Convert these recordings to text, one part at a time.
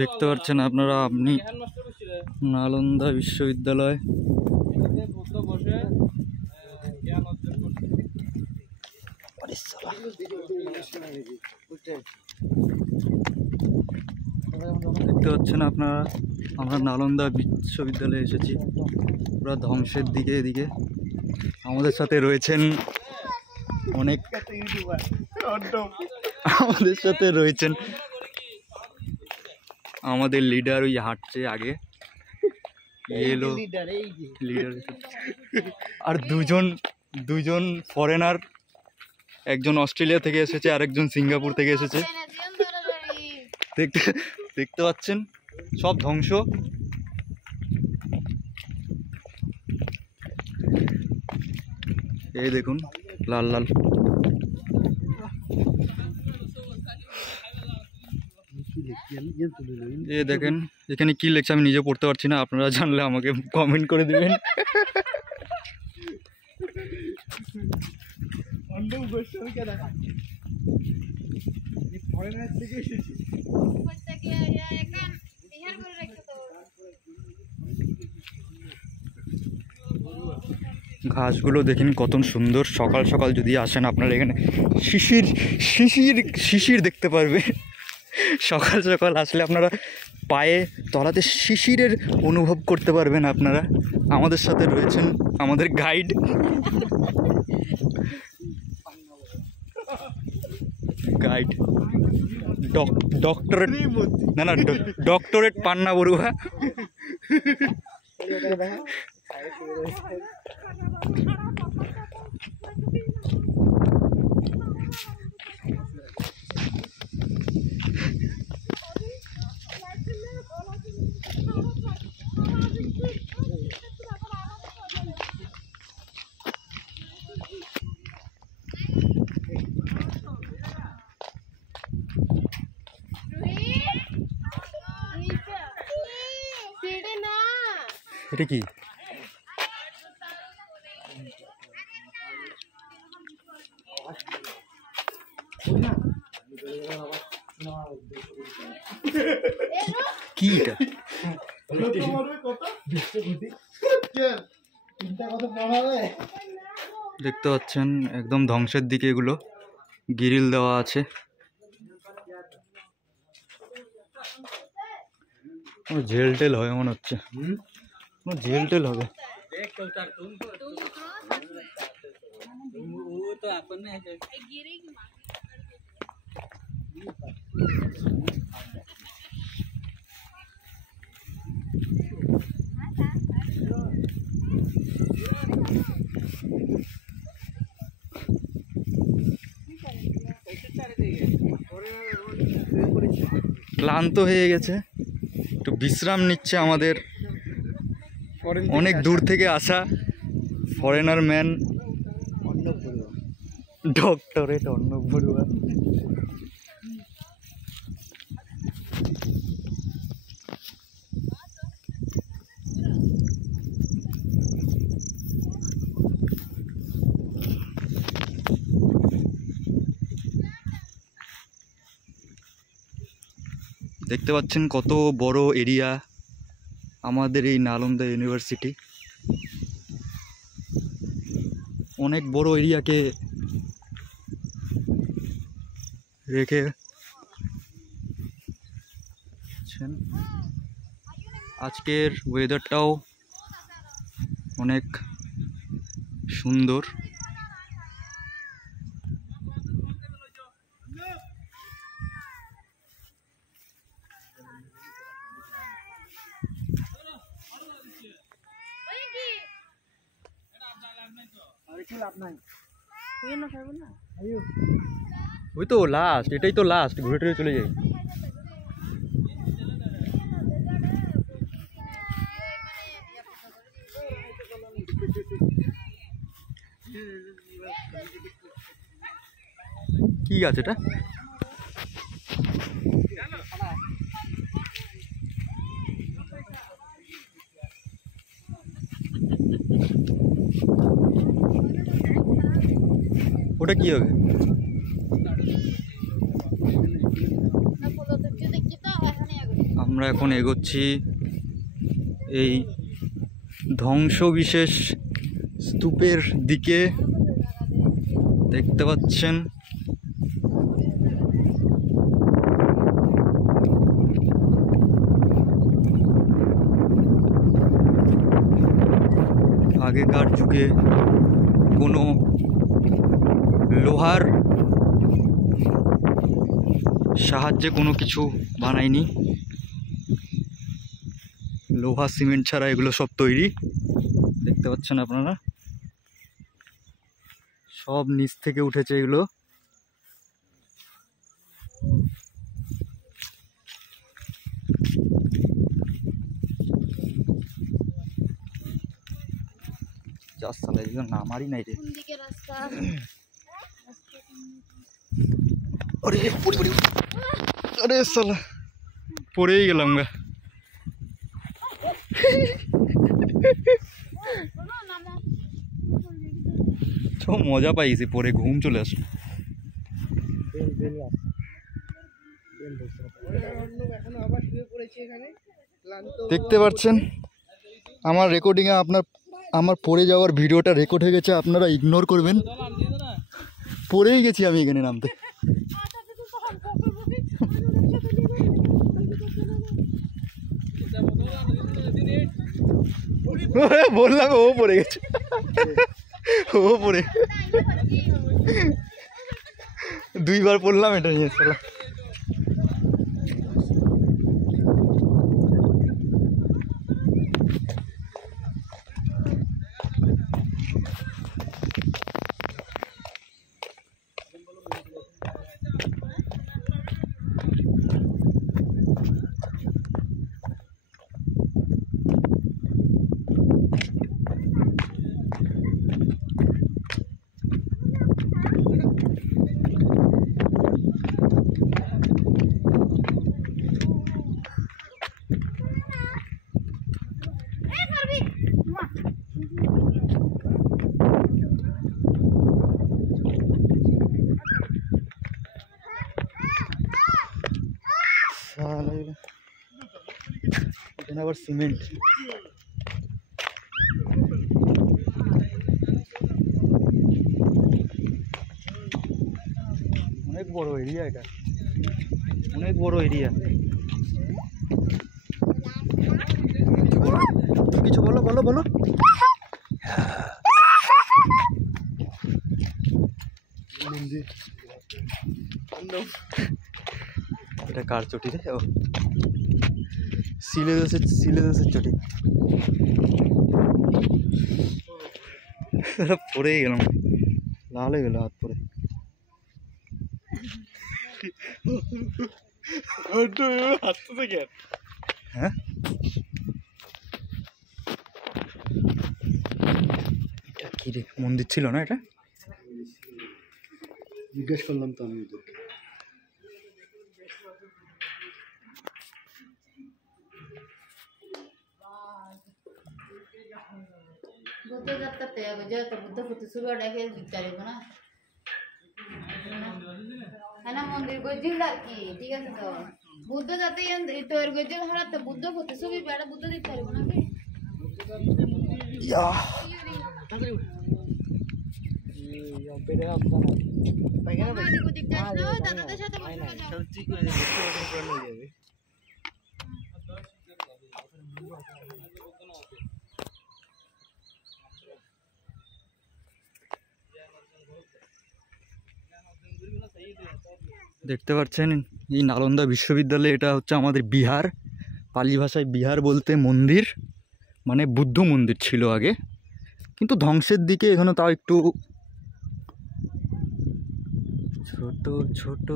দেখতে পাচ্ছেন আপনারা, আপনি নালন্দা বিশ্ববিদ্যালয়। দেখতে পাচ্ছেন আপনারা, আমরা নালন্দা বিশ্ববিদ্যালয়ে এসেছি, পুরো ধ্বংসের দিকে। এদিকে আমাদের সাথে রয়েছেন অনেক, আমাদের সাথে রয়েছেন আমাদের লিডার। ওই হাঁটছে আগে, এলো লিডার। আর দুজন ফরেনার, একজন অস্ট্রেলিয়া থেকে এসেছে আর একজন সিঙ্গাপুর থেকে এসেছে। দেখতে পাচ্ছেন সব ধ্বংস। এই দেখুন লাল লাল। এই দেখেন এখানে কি লেখছে, আমি নিজে পড়তে পারছি না, আপনারা জানলে আমাকে কমেন্ট করে দিবেন। ঘাসগুলো দেখেন কত সুন্দর। সকাল সকাল যদি আসেন আপনারা এখানে শিশির দেখতে পারবে। সকাল সকাল আসলে আপনারা পায়ে তলাতে শিশিরের অনুভব করতে পারবেন আপনারা। আমাদের সাথে রয়েছেন আমাদের গাইড। ডক্টরেট পান্না বড়ুয়া। এটা কি? কি এটা? দেখতে পাচ্ছেন একদম ধ্বংসের দিকে এগুলো, গ্রিল দেওয়া আছে। জেল টেল হবে মনে হচ্ছে, জেল টেল হবে। ক্লান্ত হয়ে গেছে, একটু বিশ্রাম নিচ্ছে আমাদের অনেক দূর থেকে আসা foreigner man doctorate Arnab Barua. দেখতে পাচ্ছেন কত বড় এরিয়া আমাদের এই নালন্দা ইউনিভার্সিটি। অনেক বড় এরিয়াকে রেখে আজকের ওয়েদারটাও অনেক সুন্দর। ওই তো লাস্ট, এটাই তো লাস্ট, ঘুরে টুরে চলে যাই। কি আছে এটা? ওটা কি হবে? আমরা এখন এগোচ্ছি এই ধ্বংসবিশেষ স্তূপের দিকে। দেখতে পাচ্ছেন আগেকার যুগে কোনো লোহার সাহায্যে কোনো কিছু বানায়নি, লোহা সিমেন্ট ছাড়া এগুলো সব তৈরি। দেখতে পাচ্ছেন আপনারা, সব নিচ থেকে উঠেছে এগুলো। নামারই নাই রে, আরে সালা পড়েই গেলাম গা। তো মজা পাইছি, পরে ঘুম চলে আসলো। দেখতে পাচ্ছেন আমার রেকর্ডিংয়ে আমার পড়ে যাওয়ার ভিডিওটা রেকর্ড হয়ে গেছে, আপনারা ইগনোর করবেন। পড়েই গেছি আমি এখানে নামতে। বললাম ও পড়ে গেছে, ও পড়ে দুইবার পড়লাম এটা নিয়ে চলা। আবার সিমেন্ট, অনেক বড় এরিয়া, এটা অনেক বড় এরিয়া। কিছু বলো বলো বলো। এটা কার চটি রে? সিলেদাসের চটি। পরেই গেলাম, লাল হয়ে গেল হাত পরে। হ্যাঁ কি রে, মন্দির ছিল না এটা? জিজ্ঞেস করলাম তো আমি। বুদ্ধ যাত্রাতে যেহেতু বুদ্ধ প্রতিশুভা ডেকে দিতে না হ্যাঁ না, মন্দির গজ্জিল আর কি, ঠিক আছে তো বুদ্ধ যাতে তোর গজ্জিল হারাতে বুদ্ধ প্রতিশুভি বেড়া বুদ্ধ দিতে পারবো নাকি? দাদাদের সাথে দেখতে পাচ্ছেন এই নালন্দা বিশ্ববিদ্যালয়, এটা হচ্ছে আমাদের বিহার। পালি ভাষায় বিহার বলতে মন্দির, মানে বুদ্ধ মন্দির ছিল আগে, কিন্তু ধ্বংসের দিকে এখানে তাও একটু ছোট ছোট।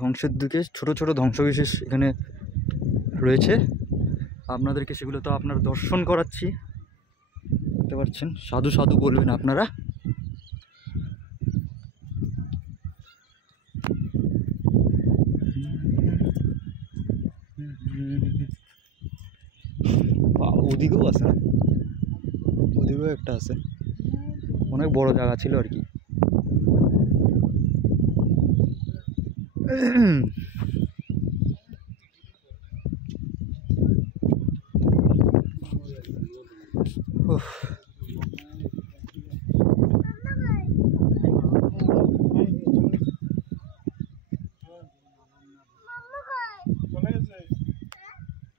ধ্বংসের দিকে ছোট ছোট ধ্বংসবিশেষ এখানে রয়েছে, আপনাদেরকে সেগুলো তো আপনার দর্শন করাচ্ছি। দেখতে পাচ্ছেন, সাধু সাধু বলবেন আপনারা। ওদিকেও আছে না, ওদিকেও একটা আছে, অনেক বড় জায়গা ছিল আর কি।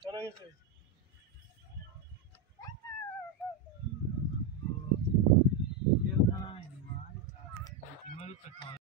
চলে গেছে